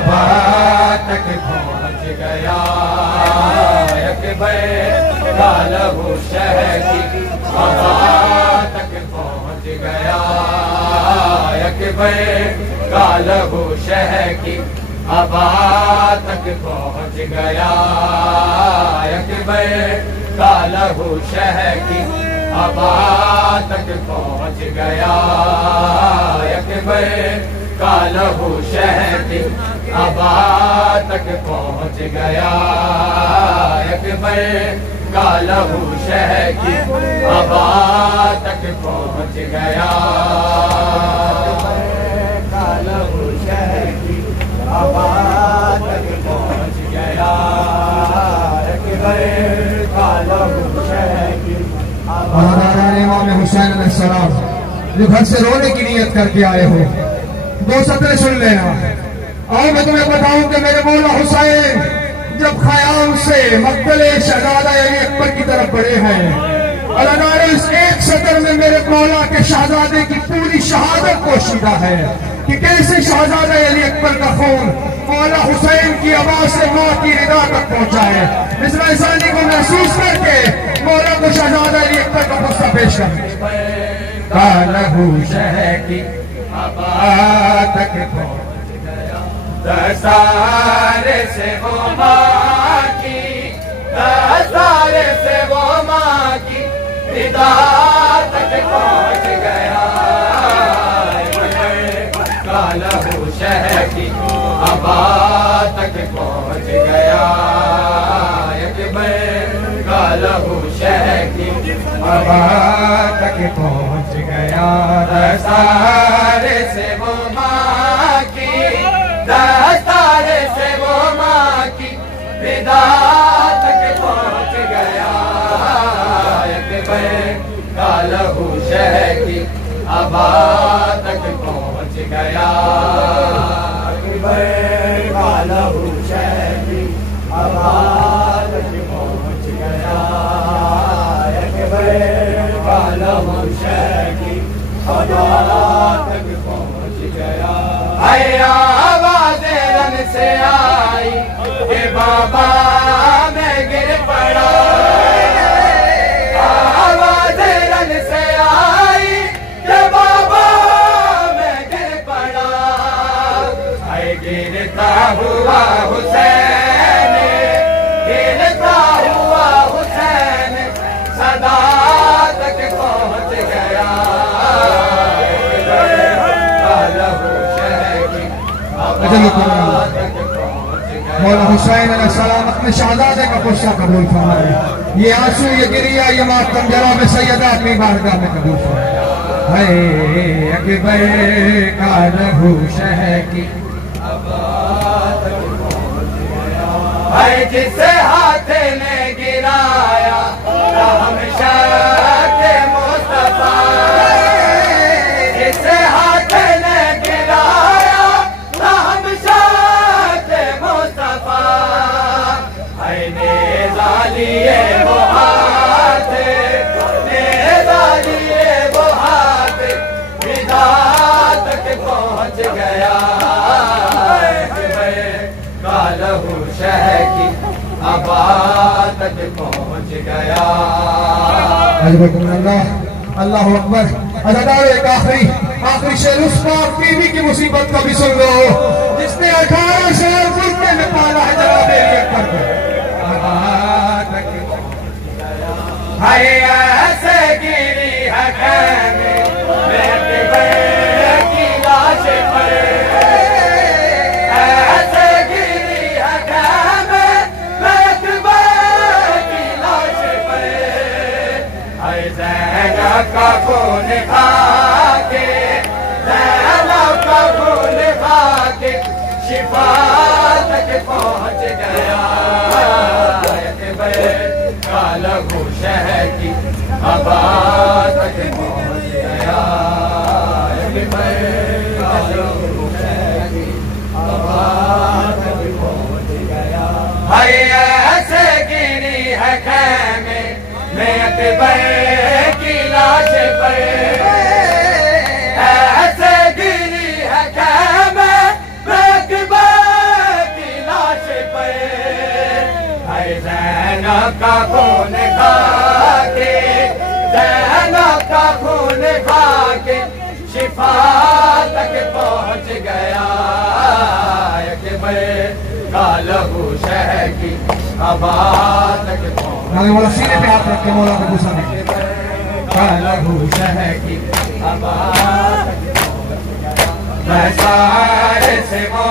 अबा तक पहुँच गया अकबर का लहू शह की अबा तक पहुँच गया अकबर का लहू शह की अबा तक पहुँच गया अकबर का लहू शह की अबा तक पहुँच गया अकबर का लहू शह की अबा तक पहुँच गया अकबर का लहू शह की अबा तक पहुँच गया का लहू शह की अबा तक पहुँच गया अकबर का लहू शह की इमाम हुसैन अलैहिस्सलाम जो घर से रोने की नियत करके आए हो, दो सतरें सुन लेना। और मैं तुम्हें बताऊं कि मेरे मौला हुसैन जब ख़याम से मक्तले शहजादा अली अकबर की तरफ बढ़े हैं, और इस एक सतर में मेरे मौला के शहजादे की पूरी शहादत पोशीदा है कि कैसे शहजादा अली अकबर का खून मौला हुसैन की आवाज से मौत की रिदा तक पहुंचा है। इस इंसानी को महसूस करके मौला को शहजादा अली अकबर का गुस्सा पेश कर लहू शह की अबा तक पहुँच गया दसारे से वो माँ की दसारे से वो माँ की रिदा तक पहुँच गया का लहू शह की अबा तक पहुँच गया अकबर का लहू शह की अबा तक पहुँच गया दसारे से वो माँ की दसारे से वो माँ की रिदा तक पहुँच गया अकबर का लहू शह की अबा तक पहुँच गया अकबर का लहू शह की अबा तक पहुँच गया अकबर का लहू शह की अबा तक पहुँच गया। आवाज़ रन से आई हे बाबा मैं गिर पड़ा, आवाज़ रन से आई हे बाबा मैं गिर पड़ा, आए गिरता हुआ हुसैन गिरता हुआ हुसैन सदा तक पहुँच गया मौला हुसैन अलैहिस्सलाम अपने शहजादे का गुस्सा कबूल फरमाए। ये आंसू ये गिरिया ये मातम जनाब सैयदा अपनी बारगाह में कबूल फरमाए। अकबर का लहू शह की अबा तक पहुँच गया जिसे हाथ ने गिराया रहमशाह के मुस्तफा जिसे हाथ ने गिराया रहमशाह के मुस्तफा नेज़ा लिए वो हाथ नेज़ा लिए वो हाथ विदा तक पहुँच गया का लहू शह की अबा तक पहुँच गया। अल्लाह अकबर। अदादार एक आखिरी शेर उस पाक बीवी की मुसीबत का भी सुन लो जिसने 18 शेर गुर्दे में पाला है जनाब अकबर को। अबा तक पहुँच गया हाय ऐसे गिरी है खैमे में अकबर की लाश पर ऐसे गिरी है खैमे में अकबर की लाश पर हाय ज़ैनब का खून खा के ज़ैनब का खून खा के शिफा तक पहुँच गया का लहू शह की अबा तक पहुँच गया का लहू शह की अबा तक पहुँच गया। हाय ऐसे गिरी है खैमे में अकबर की लाश पर ऐसे गिरी है खैमे में अकबर का खून खा के, ज़ैनब का खून खा के शिफा तक पहुँच गया। का लहू शह की हवा तक पहुँच, मौला सीने पे हाथ रख के मौला को गुस्सा नहीं। का लहू शह की हवा तक पहुँच गया। मैं सारे से वो